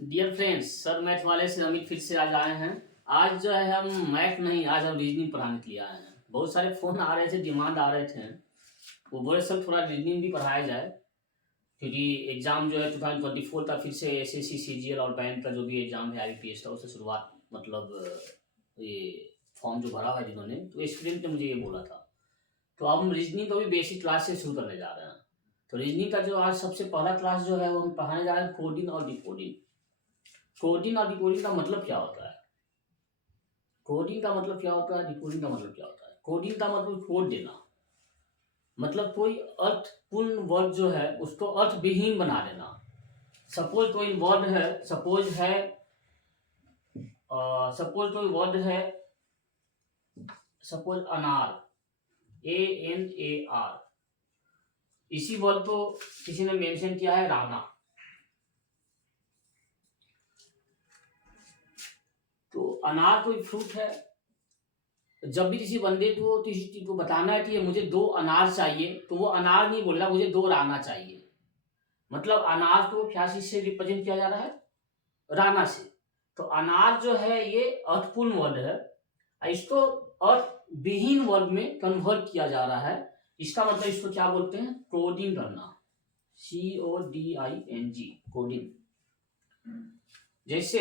Dear friends, sir math वाले से अमित फिर से आज आए हैं। आज जो है हम मैथ नहीं, आज हम रीजनिंग पढ़ाने के लिए आए हैं। बहुत सारे फ़ोन आ रहे थे, डिमांड आ रहे थे, वो बोले सर थोड़ा रीजनिंग भी पढ़ाया जाए, क्योंकि एग्ज़ाम जो है 2024 का फिर से एसएससी सीजीएल और बैंक का जो भी एग्ज़ाम है आईबीपीएस का, उससे शुरुआत मतलब ये फॉर्म जो भरा हुआ है जिन्होंने, तो स्टूडेंट ने मुझे ये बोला था। तो अब हम रीजनिंग को भी बेसिक क्लास से शुरू करने जा रहे हैं। तो रीजनिंग का जो आज सबसे पहला क्लास जो है वो हम पढ़ाने जा रहे हैं कोडिंग और डिकोडिंग। कोडिंग और डिकोडिंग का मतलब क्या होता है? कोडिंग का मतलब क्या होता है? डिकोडिंग का मतलब क्या होता है? कोडिंग का मतलब कोड देना, मतलब कोई अर्थपूर्ण वर्ड जो है उसको अर्थविहीन बना देना। सपोज कोई वर्ड है, सपोज सपोज अनार, ANAR। इसी वर्ड को किसी ने मेंशन किया है राना। तो अनार कोई फ्रूट है। जब भी किसी बंदे को किसी चीज को बताना है कि ये मुझे 2 अनार चाहिए, तो वो अनार नहीं बोल रहा, मुझे 2 राना चाहिए। मतलब अनार को क्या चीज से रिप्रेजेंट किया जा रहा है? राना से। तो अनार जो है ये अर्थपूर्ण वर्ड है, इसको अर्थ विहीन वर्ड में कन्वर्ट किया जा रहा है। इसका मतलब इसको क्या बोलते हैं? कोडिंग करना। CODING, coding. जैसे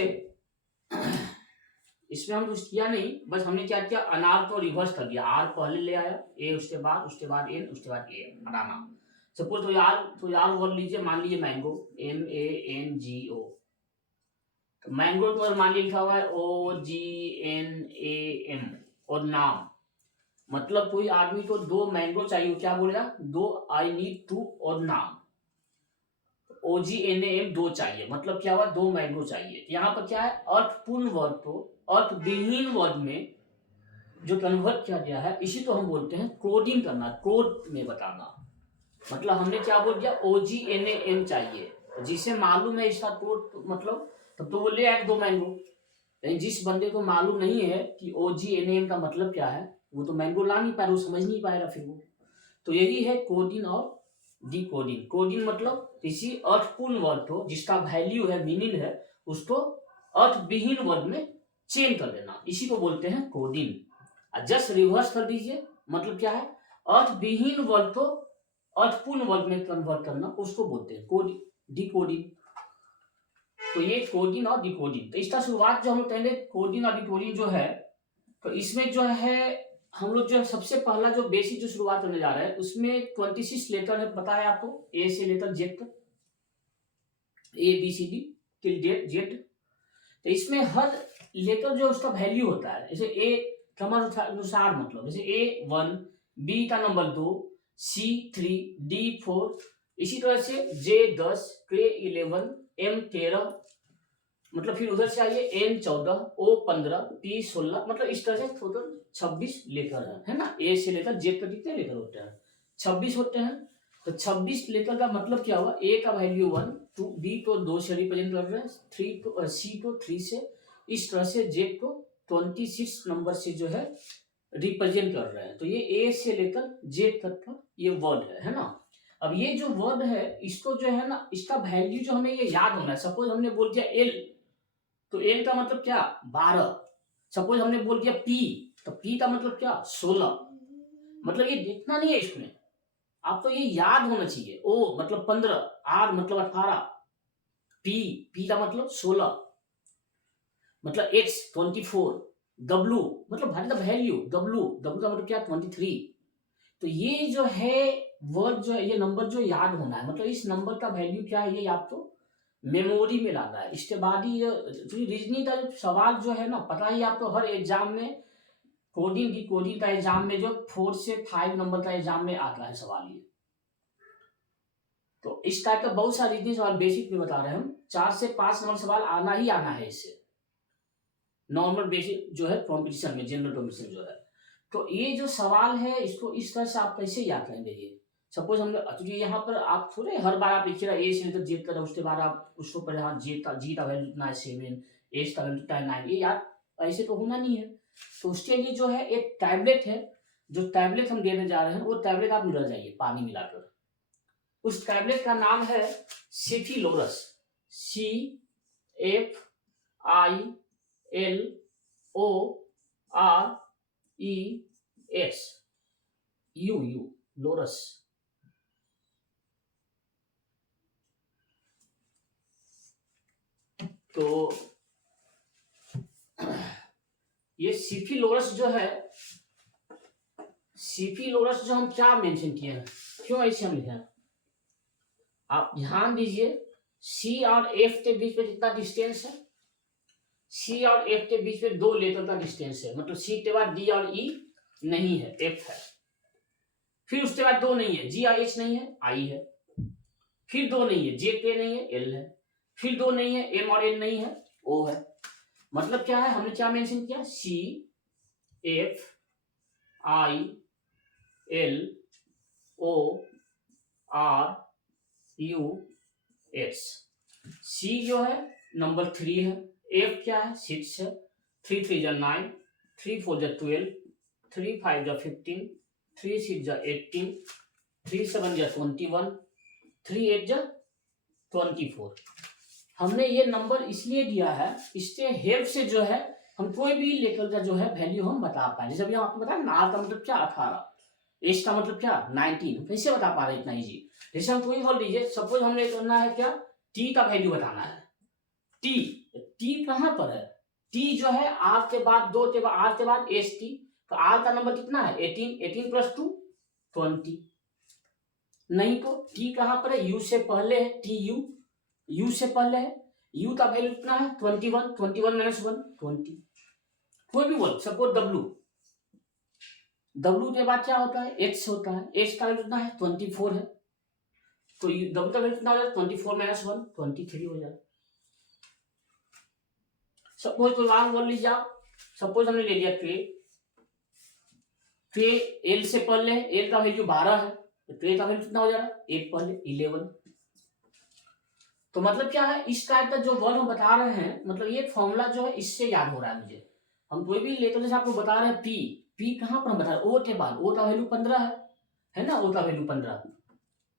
इसमें हम कुछ किया नहीं, बस हमने क्या किया, अनार को रिवर्स कर दिया। आर पहले ले आया, ए उसके बाद एन, उसके बाद ए, अनाना। सपोज तो यार वर्ड लीजिए, मान लीजिए मैंगो, MANGO। तो मैंगो पर मान लीजिए लिखा हुआ है OGNAM। और नाम, मतलब कोई आदमी को 2 मैंगो चाहिए, क्या बोलेगा? 2 आई नीड 2 और नाम। OGNAM 2 चाहिए, मतलब क्या हुआ? 2 मैंगो चाहिए। यहाँ पर क्या है? अर्थपूर्ण वर्ड को अर्थविहीन वर्ड में जो कन्वर्ट किया गया है, इसी को हम बोलते हैं कोडिंग करना, कोड में बताना। मतलब हमने क्या बोल दिया? OGNAM चाहिए, जिसे मालूम है इसका कोड मतलब, तब तो वो ले आए 2 मैंगो। लेकिन जिस बंदे को मालूम नहीं है कि OGNAM का मतलब क्या है, वो तो मैंगो ला नहीं पाएगा, वो समझ नहीं पाएगा फिर वो। तो यही है कोडिंग और डिकोडिंग। कोडिंग मतलब किसी अर्थपूर्ण वर्ड को जिसका वैल्यू है, मीनिंग है, उसको अर्थविहीन वर्ड में चेंज कर देना, इसी को बोलते हैं कोडिंग। जस्ट रिवर्स कर दीजिए, मतलब क्या है? अर्थविहीन वर्ड को अर्थपूर्ण वर्ड में कन्वर्ट करना, उसको बोलते हैं कोडिंग, डिकोडिंग। तो ये कोडिंग और डिकोडिंग। तो इसका शुरुआत जो हम लोग पहले कोडिंग और डिकोडिंग जो है, तो इसमें जो है हम लोग जो सबसे पहला जो बेसिक जो शुरुआत करने जा रहे हैं, उसमें 26 लेटर है, पता है आपको? ए से लेकर जेड तक, ABCD टिल जेड। तो इसमें हर लेटर जो उसका वैल्यू होता है, जैसे ए क्रमानुसार, मतलब जैसे A1, B का नंबर 2, C3, D4, इसी तरह से J10, K11, M13, मतलब फिर उधर से आइए N14, O15, P16, मतलब इस तरह से टोटल 26 लेटर है ना? ए से लेकर जेड तक कितने लेटर होते हैं? 26 होते हैं। तो 26 लेटर का मतलब क्या हुआ? ए का वैल्यू 1, 2, बी को 2 से रिप्रेजेंट कर रहे हैं, 3 को, सी को 3 से, इस तरह से जेड को 26 नंबर से जो है रिप्रेजेंट कर रहे हैं। तो ये ए से लेकर जेड तक का ये वर्ड है ना? अब ये जो वर्ड है, इसको जो है ना, इसका वैल्यू जो हमें ये याद होना है। सपोज हमने बोल दिया एल, तो एल का मतलब क्या? 12। सपोज हमने बोल दिया पी, तो पी का मतलब क्या? 16। मतलब ये देखना नहीं है इसमें, आपको ये याद होना चाहिए। ओ मतलब 15, आर मतलब 18, पी का मतलब 16, मतलब एक्स 24, डब्लू मतलब व्हाट द वैल्यू, डब्लू का मतलब क्या? 23। तो ये जो है वर्ड जो है, ये नंबर जो याद होना है, मतलब इस नंबर का वैल्यू क्या है, ये आपको मेमोरी में लाना है। इसके बाद ही रीजनिंग का जो सवाल जो है ना, पता ही आपको हर एग्जाम में, कोडिंग की कोडिंग का एग्जाम में जो 4 से 5 नंबर का एग्जाम में आता है सवाल ये। तो इस टाइप का बहुत सारे रीजनिंग सवाल बेसिक में बता रहे हैं हम, 4 से 5 नंबर सवाल आना ही आना है इससे, नॉर्मल बेसिक जो है कॉम्पिटिशन में, जनरल कॉम्पिटिशन जो है। तो ये जो सवाल है, इसको इस तरह से आप कैसे याद करेंगे? ये सपोज हमने, क्योंकि यहाँ पर आप थोड़े हर बार आप लिखिएगा ए से लेकर जेड तक, उसके बाद आप उसको पहले हाँ जी का वैल्यू इतना है 7, एच का वैल्यू इतना है 9, ये याद ऐसे तो होना नहीं है। तो उसके लिए जो है एक टैबलेट है, जो टैबलेट हम देने जा रहे हैं, वो टैबलेट आप मिला जाइए पानी मिलाकर। उस टैबलेट का नाम है सेफिलोरस, F I L O R E S, U U लोरस। तो ये सिफिलोरस जो है, सिफिलोरस जो हम क्या मेंशन किए हैं, क्यों ऐसे हम लिखे हैं, आप ध्यान दीजिए। सी और एफ के बीच में कितना डिस्टेंस है, सी और एफ के बीच में 2 लेटर का डिस्टेंस है, मतलब सी के बाद डी और ई नहीं है, एफ है। फिर उसके बाद 2 नहीं है, जी और एच नहीं है, आई है। फिर 2 नहीं है, जे के नहीं है, एल है। फिर 2 नहीं है, एम और एन नहीं है, ओ है। मतलब क्या है, हमने क्या मेंशन किया, C F I L O R U S. C जो है नंबर 3 है, एफ क्या है 6 है, 3 3 जा 9, 3 4 जा 12, 3 5 जा 15, 3 6 जा 18, 3 7 जा 21, 3 8 जा 24। हमने ये नंबर इसलिए दिया है, इसके हेल्प से जो है हम कोई भी लेटर का जो है वैल्यू हम बता पाए। जैसे अभी हम आपको बताया ना, आर का मतलब क्या 18, एच का मतलब क्या 19, कैसे बता पा रहे हैं इतना इजी। जैसे हम कोई बोल दीजिए, सपोज हमने करना है क्या, टी का वैल्यू बताना है। टी कहां पर है, टी जो है आर के बाद 2 के बाद आर के बाद एस टी, तो आर का नंबर कितना है 18, 18 प्लस 2 20। नहीं तो टी कहां पर है, यू से पहले है, टी यू से पहले है, यू का वैल्यू कितना है 21, 21 माइनस 1 20। कोई भी बोल, सपोज डब्ल्यू के बाद क्या होता है, एच होता है, एच का वैल्यू कितना है 24 है, तो डब्ल्यू का वैल्यू कितना हो जाएगा 24 माइनस 1 23 हो जाएगा। सपोज कोई बात बोल लीजिए आप, सपोज हमने ले लिया ट्रे एल से पहले है, एल का वैल्यू 12 है, तो ट्रे का वैल्यू कितना हो जाएगा 8 पहले 11। तो मतलब क्या है, इस टाइप का जो वर्ड हम बता रहे हैं, मतलब ये फॉर्मूला जो है इससे याद हो रहा है मुझे। हम कोई भी लेटर जैसे आपको बता रहे हैं पी कहां पर हम बता रहे हैं, ओ के बाद, ओ का वैल्यू 15 है ना, ओ का वैल्यू 15,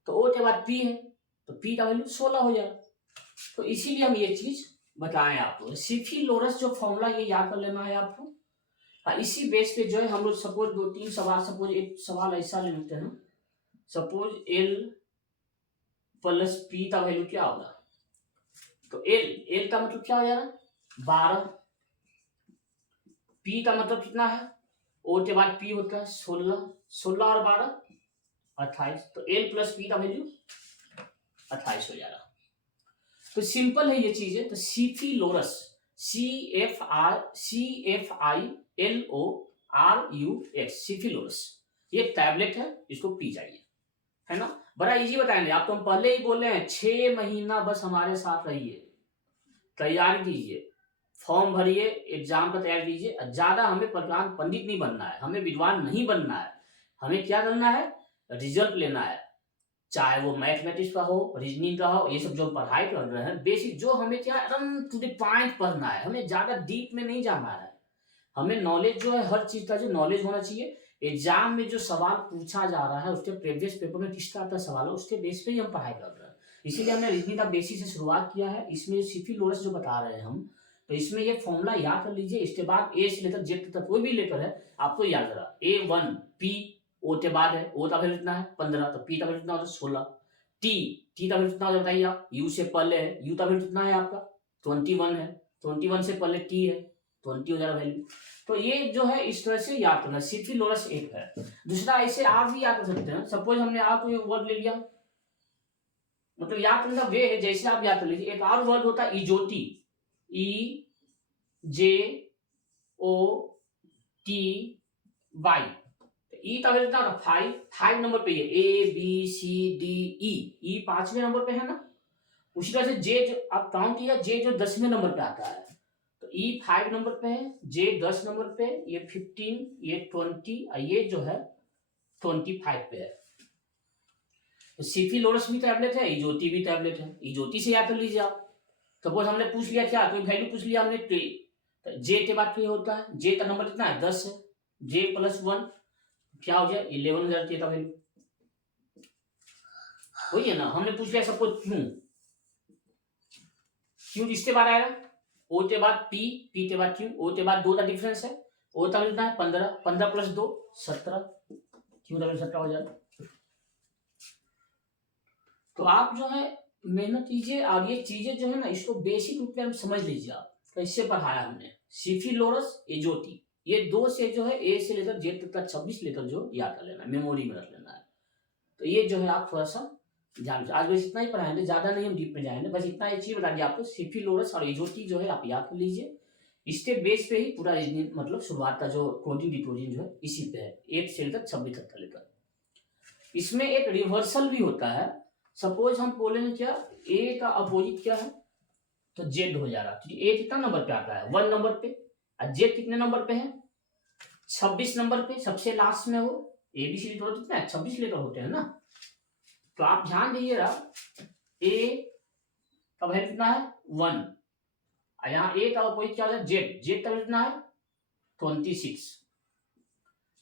तो ओ के बाद पी है, तो पी का वैल्यू 16 हो जाएगा। तो इसीलिए हम ये चीज बताएं आपको। सिफिलोरस जो फॉर्मूला ये याद कर लेना है आपको। इसी बेस पे जो है हम लोग सपोज 2-3 सवाल, सपोज एक सवाल ऐसा ले लेते हैं, सपोज एल प्लस पी का वैल्यू क्या होगा, तो एल का मतलब क्या हो जाएगा 12, पी का मतलब कितना है, ओ के बाद पी होता है 16, 16 और 12 28, तो एल प्लस पी का वैल्यू 28 हो जाएगा। तो सिंपल है ये चीज है। तो सिफिलोरस, CFILORUS, सिफिलोरस, ये टैबलेट है, इसको पी जाइए, है ना। बड़ा इजी बताएंगे आप, तो हम पहले ही बोल रहे हैं 6 महीना बस हमारे साथ रहिए, तैयारी कीजिए, फॉर्म भरिए, एग्जाम का तैयारी कीजिए। ज्यादा हमें पंडित नहीं बनना है, हमें विद्वान नहीं बनना है, हमें क्या करना है, रिजल्ट लेना है। चाहे वो मैथमेटिक्स का हो, रीजनिंग का हो, ये सब जो पढ़ाई कर रहे हैं बेसिक, जो हमें क्या एकदम टू द पॉइंट पढ़ना है, हमें ज्यादा डीप में नहीं जाना है। हमें नॉलेज जो है, हर चीज का जो नॉलेज होना चाहिए। एग्जाम में जो सवाल पूछा जा रहा है, उसके प्रीवियस पेपर में किस तरह का सवाल है, उसके बेस पे ही हम पढ़ाई कर रहे हैं। इसीलिए हमने रीजनिंग का बेसिक से शुरुआत किया है। इसमें सिफिलोरस जो बता रहे हैं हम, तो इसमें ये फॉर्मूला याद कर लीजिए। इसके बाद ए से लेकर जेड तक कोई भी लेकर है आपको याद रहा, A1 पी, ओ के बाद है, ओ का वैल्यू कितना है 15, तो पी का वैल्यू कितना होता है 16, टी का वैल्यू कितना होता है बताइए आप, यू से पहले है, यू का वैल्यू कितना है आपका 21 है, 21 से पहले टी है 20 हो जाएगा वैल्यू। तो ये जो है इस तरह से याद करना, सिफिलोरस एक है। दूसरा ऐसे आप भी याद कर सकते हैं, सपोज हमने आपको ये वर्ड ले लिया, मतलब याद करने का वे है जैसे आप याद कर लीजिए। एक और वर्ड होता है इजोटी, EJOTY, ई का वैल्यू कितना, 5 नंबर पे है, ABCDE, ई 5वें नंबर पे है ना। उसी तरह से जे जो आप काउंट किया, जे जो 10वें नंबर पे आता है, तो ई 5 नंबर पे है, जे 10 नंबर पे, ये 15, ये 20, और ये जो है 25 पे है। तो सिफिलोरस भी टैबलेट है, इजोटी भी टैबलेट है। इजोटी से याद कर लीजिए आप, सपोज हमने पूछ लिया क्या, कोई वैल्यू पूछ लिया हमने ट्रे, तो जे के बाद क्या होता है, जे का नंबर कितना है 10 है, जे प्लस 1 क्या हो जाए 11 हो जाती है का वैल्यू, वही है ना। हमने पूछ लिया सपोज क्यों, क्यू जिसके बाद आएगा, ओ के बाद पी, पी के बाद क्यू, ओ के बाद 2 का डिफरेंस है, ओ तक लिखना है 15, 15 प्लस 2 17, क्यू तक 17 हो जाएगा। तो आप जो है मेहनत कीजिए और ये चीजें जो है ना इसको बेसिक रूप में हम समझ लीजिए। आप कैसे पढ़ाया हमने, सिफिलोरस एजोटी, ये 2 से जो है ए से लेकर जेड तक का 26 लेटर जो याद कर लेना है, मेमोरी में रख लेना है। तो ये जो है आप थोड़ा सा ध्यान, आज बस इतना ही पढ़ाएंगे, ज्यादा नहीं हम डीप में जाएंगे, बस इतना एक चीज बता दिया आपको, सिफिलोरस और एजोटी जो है आप याद कर लीजिए। इसके बेस पे ही पूरा मतलब शुरुआत का जो कोडिंग डिकोडिंग जो है इसी पे है, 8 से लेकर 26 तक का लेकर। इसमें एक रिवर्सल भी होता है। सपोज हम बोलेंगे क्या, ए का अपोजिट क्या है, तो जेड हो जा रहा है। ए कितना नंबर पे आता है, 1 नंबर पे, और जेड कितने नंबर पे है, 26 नंबर पे, सबसे लास्ट में। वो एबीसीडी तो कितना है, 26 लेटर होते हैं ना। तो आप ध्यान दीजिएगा, ए का वैल्यू कितना है 1, और यहाँ ए का अपोजिट क्या होता है जेड, जेड का वैल्यू कितना है 26।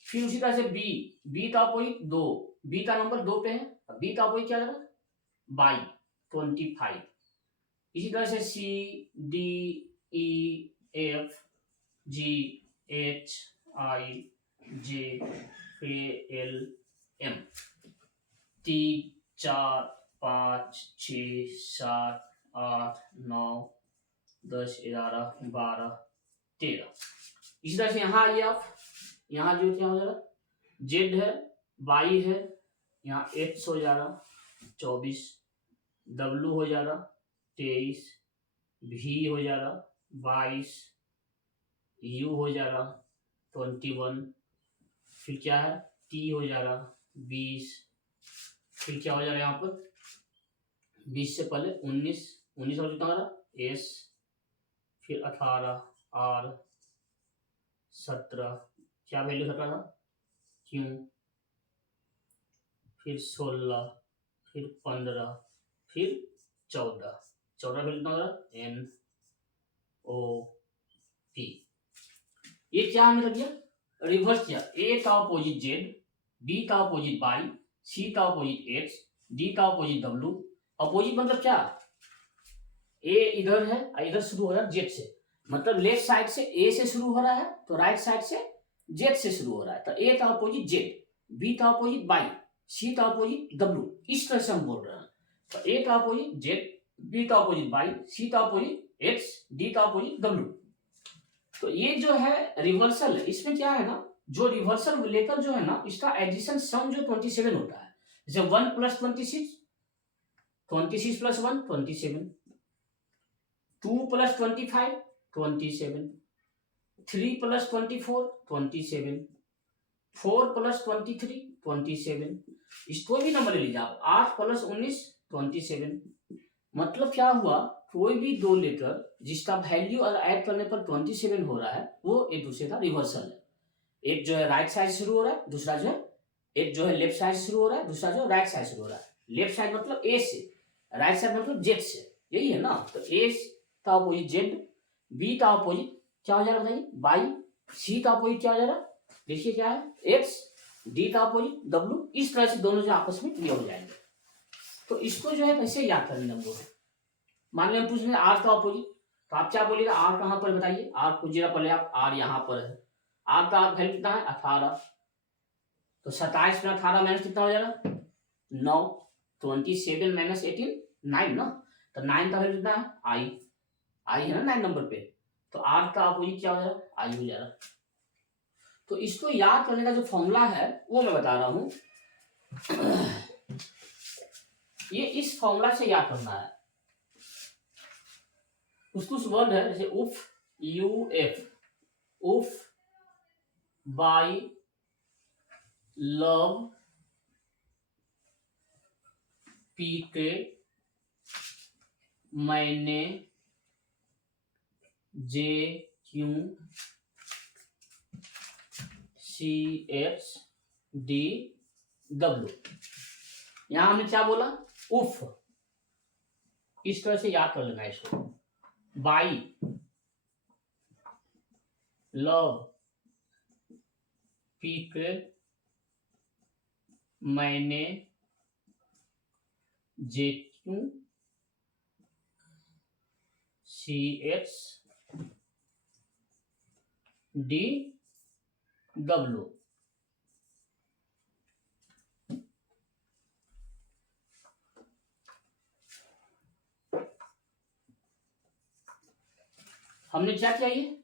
फिर उसी तरह से बी, बी का अपोजिट 2, बी का नंबर 2 पे है, बी का अपोजिट क्या होगा बाई 25। इसी तरह से C D E F G H I J K L M, 3 4 5 6 7 8 9 10 11 12 13। इसी तरह से यहाँ आइए आप, यहाँ जो क्या हो जा रहा जेड है, वाई है, यहाँ एक्स हो जा रहा 24, डब्लू हो जा रहा 23, भी हो जा रहा 22, यू हो जा रहा 21, फिर क्या है टी हो जा रहा 20, फिर क्या हो जा रहा है यहाँ पर 20 से पहले 19, 19 और कितना हो रहा एस, फिर 18 आर, 17 क्या वैल्यू 17 था क्यू, फिर 16, फिर 15, फिर 14, 14 वैल्यू कितना हो रहा एन ओ पी। ये क्या हमने रख दिया, रिवर्स किया, ए का अपोजिट जेड, बी का अपोजिट वाई, सी का अपोजिट एक्स, डी का अपोजिट डब्लू। अपोजिट मतलब क्या, ए इधर है और इधर शुरू हो रहा है जेड से, मतलब लेफ्ट साइड से ए से शुरू हो रहा है तो राइट साइड से जेड से शुरू हो रहा है। तो ए का अपोजिट जेड, बी का अपोजिट वाई, सी का अपोजिट डब्लू, इस तरह से हम बोल रहे हैं। तो ए का अपोजिट जेड, बी का अपोजिट वाई, सी का अपोजिट एक्स, डी का अपोजिट डब्लू। तो ये जो है रिवर्सल है, इसमें क्या है ना, जो रिवर्सल लेकर जो है ना इसका एडिशन सम जो 27 होता है, जैसे 1 + 26, 26 + 1 27, 2 + 25 27, 3 + 24 27, 4 + 23 27, इसको भी नंबर ले लीजिए आप, 8 + 19 27। मतलब क्या हुआ, कोई भी 2 लेटर जिसका वैल्यू ऐड करने पर 27 हो रहा है वो एक दूसरे का रिवर्सल है। एक जो है राइट साइड से शुरू हो रहा है, दूसरा जो है, एक जो है लेफ्ट साइड से शुरू हो रहा है, दूसरा जो राइट साइड से शुरू हो रहा है। लेफ्ट साइड मतलब ए से, राइट साइड मतलब जेड से, यही है ना। तो ए का अपोजिट जेड, बी का अपोजिट क्या हो जा रहा है बताइए बाई, सी का अपोजिट क्या हो जा रहा है देखिए क्या है एक्स, डी का अपोजिट डब्लू। इस तरह से दोनों जो आपस में क्लियर हो जाएंगे। तो इसको जो है कैसे याद करेंगे हम लोग, मान लिया हम पूछ रहे आर का अपोजिट, तो आप क्या बोलिएगा आर कहां पर बताइए, आर को जीरा पहले आप, आर यहां पर है, आर का वैल्यू कितना है 18, तो 27 में 18 माइनस कितना हो जाएगा 9, 27 - 18 9 ना, तो 9 का वैल्यू कितना है आई, आई है ना 9 नंबर पे, तो आर का अपोजिट क्या हो जाएगा आई हो जाएगा। तो इसको याद करने का जो फॉर्मूला है वो मैं बता रहा हूं, ये इस फॉर्मूला से याद करना है। कुछ वर्ड है जैसे उफ, यू एफ, उफ, बाई, लव, पीके, मैंने, J Q, C H D W. यहां हमने क्या बोला उफ, इस तरह से याद कर लेना इसको। बाई, लव, पीके, मैंने, जे क्यू, CH-D-W। हमने क्या किया, ये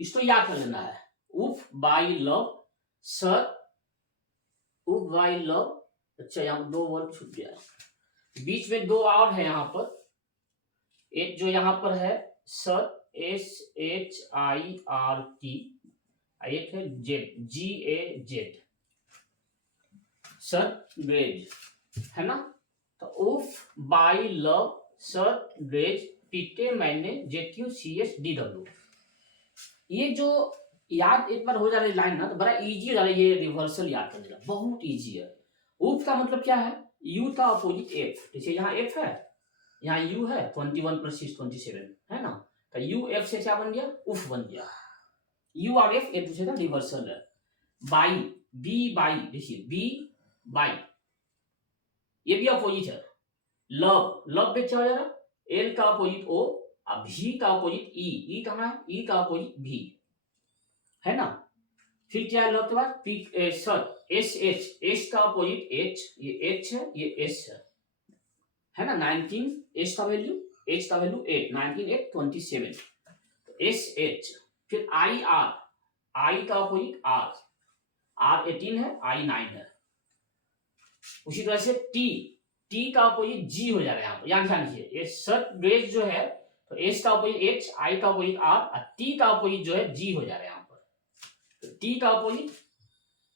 इसको याद कर लेना है। उफ बाई लव सर, उफ बाई लव। अच्छा यहाँ 2 वर्ड छूट गया, बीच में 2 और है यहाँ पर। एक जो यहाँ पर है सर SHIRT, एक है जेड GAZ, सर ग्रेज, है ना। तो उफ बाई लव सर ग्रेज पीटे मैंने JQCSDW। ये जो याद एक बार हो जा रही लाइन ना, तो बड़ा इजी हो जा रहा है ये रिवर्सल याद करने का, बहुत इजी है। उफ का मतलब क्या है, यू का अपोजिट एफ। जैसे यहाँ एफ है, यहाँ यू है, 21 + 6 27 है ना। तो यू एफ से क्या बन गया, उफ बन गया। यू और एफ एक दूसरे का रिवर्सल है। बाई, बी बाई, देखिए बी बाई, ये भी अपोजिट है। लव, लव पे क्या हो जा रहा है, एल का अपोजिट ओ, अब भी का अपोजिट ई, ई कहाँ है, ई का अपोजिट भी, है ना। फिर क्या है लव के बाद, P sir S H, S का अपोजिट एच, ये एच है ये एस है ना। 19 एच का वैल्यू, एच का वैल्यू 8, 19 8 27, एस एच। फिर आई आर, आई का अपोजिट आर, आर 18 है, आई 9 है। उसी तरह से टी, टी का अपोजिट जी हो जाएगा यहाँ पर, यहाँ ध्यान दीजिए। ये सर ग्रेज जो है, तो एस का अपोजिट एच, आई का अपोजिट आर, और टी का अपोजिट जो है जी हो जाएगा यहाँ पर। तो टी का अपोजिट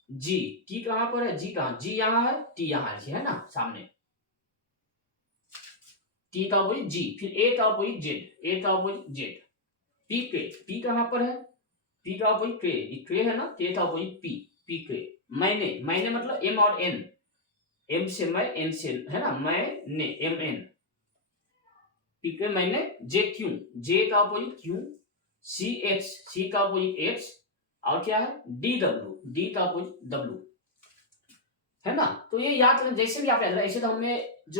जी, टी कहां पर है, जी कहां, जी यहाँ है, टी यहाँ है ना सामने। टी का अपोजिट जी, फिर ए का अपोजिट जेड, ए का अपोजिट जेड। पी के, पी कहां पर है, पी का अपोजिट के, के है ना, के का अपोजिट पी, पी के। मैंने, मैंने मतलब एम और एन, एम से मैं, एन से है ना, मैंने एम एन, पी के मैंने। जे क्यू, जे का अपोजिट क्यू, सी एच, सी का अपोजिट एच, और क्या है डी डब्ल्यू, डी का अपोजिट डब्ल्यू, है ना। तो ये याद करें, जैसे भी आप याद रहे, ऐसे तो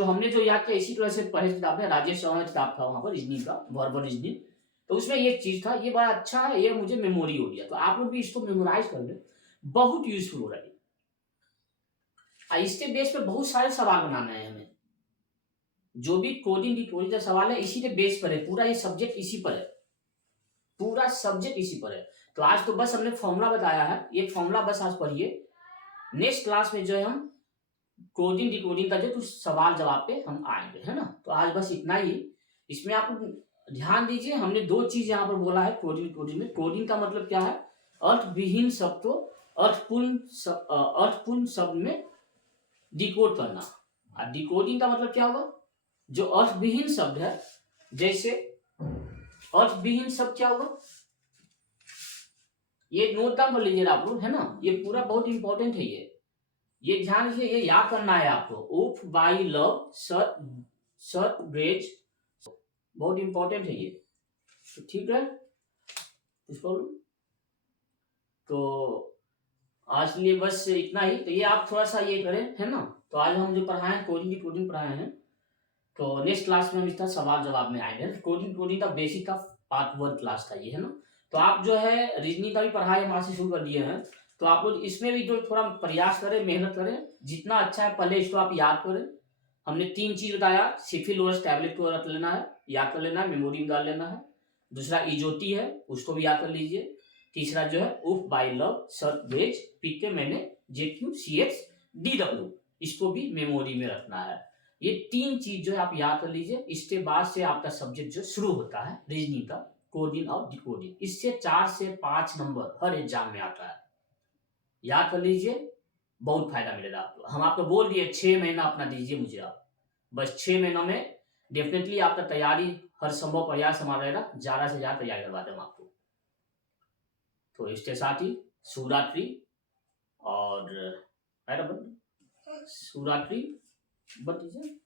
हमने जो याद किया इसी तरह से पढ़े किताब में। राजेश चौहान का किताब था वहां पर रीजनिंग का, वर्बल रीजनिंग, तो उसमें ये चीज था, ये बड़ा अच्छा है, ये मुझे मेमोरी हो गया। तो आप लोग भी इसको मेमोराइज कर ले, बहुत यूजफुल हो रहा है। इसके बेस पे बहुत सारे सवाल बनाने हैं हमें। जो भी कोडिंग डिकोडिंग का सवाल है इसी के बेस पर है, पूरा ये सब्जेक्ट इसी पर है, पूरा सब्जेक्ट इसी पर है। तो आज तो बस हमने फॉर्मूला बताया है, ये फॉर्मूला बस आज पढ़िए। नेक्स्ट क्लास में जो है हम कोडिंग डिकोडिंग का जो कुछ सवाल जवाब पे हम आएंगे, है ना। तो आज बस इतना ही। इसमें आप ध्यान दीजिए, हमने 2 चीज यहाँ पर बोला है कोडिंग डिकोडिंग में। कोडिंग का मतलब क्या है, अर्थविहीन शब्द को अर्थपूर्ण शब्द में डिकोड करना। और डिकोडिंग का मतलब क्या होगा, जो अर्थविहीन शब्द है, जैसे अर्थविहीन शब्द क्या होगा, ये नोट डाउन कर लीजिए आप लोग, है ना। ये पूरा बहुत इंपॉर्टेंट है, ये ध्यान से ये याद करना है आपको। उफ बाई लव सर ग्रेज, बहुत इंपॉर्टेंट है ये, तो ठीक है। इसको तो आज के लिए बस इतना ही। तो ये आप थोड़ा सा ये करें, है ना। तो आज हम जो पढ़ाए कोडिंग की कोडिंग पढ़ाए हैं, तो नेक्स्ट क्लास में हम इसका सवाल जवाब में आएंगे। कोडिंग का बेसिक का पार्ट 1 क्लास था ये, है ना। तो आप जो है रीजनिंग का भी पढ़ाई हम आज से शुरू कर दिए हैं, तो आप लोग इसमें भी जो थोड़ा प्रयास करें, मेहनत करें, जितना अच्छा है पहले इसको आप याद करें। हमने 3 चीज बताया, सिफी लोअर्स टैबलेट को रख लेना है, याद कर लेना है, मेमोरी में डाल लेना है। दूसरा इजोटी है, उसको भी याद कर लीजिए। तीसरा जो है उफ बाई लव सर ग्रेज पीके मैंने JQCSDW, इसको भी मेमोरी में रखना है। ये 3 चीज जो है आप याद कर लीजिए। इसके बाद से आपका सब्जेक्ट जो शुरू होता है रीजनिंग का, कोडिंग और डिकोडिंग। इससे 4 से 5 नंबर हर एग्जाम में आता है, याद कर लीजिए, बहुत फायदा मिलेगा आपको। हम आपको बोल दिए 6 महीना अपना दीजिए मुझे आप, बस 6 महीनों में डेफिनेटली आपका तैयारी हर संभव प्रयास हमारा रहेगा, ज्यादा से ज्यादा तैयारी करवा दें हम आपको। तो इसके साथ ही शिवरात्रि और शिवरात्रि बन दीजिए।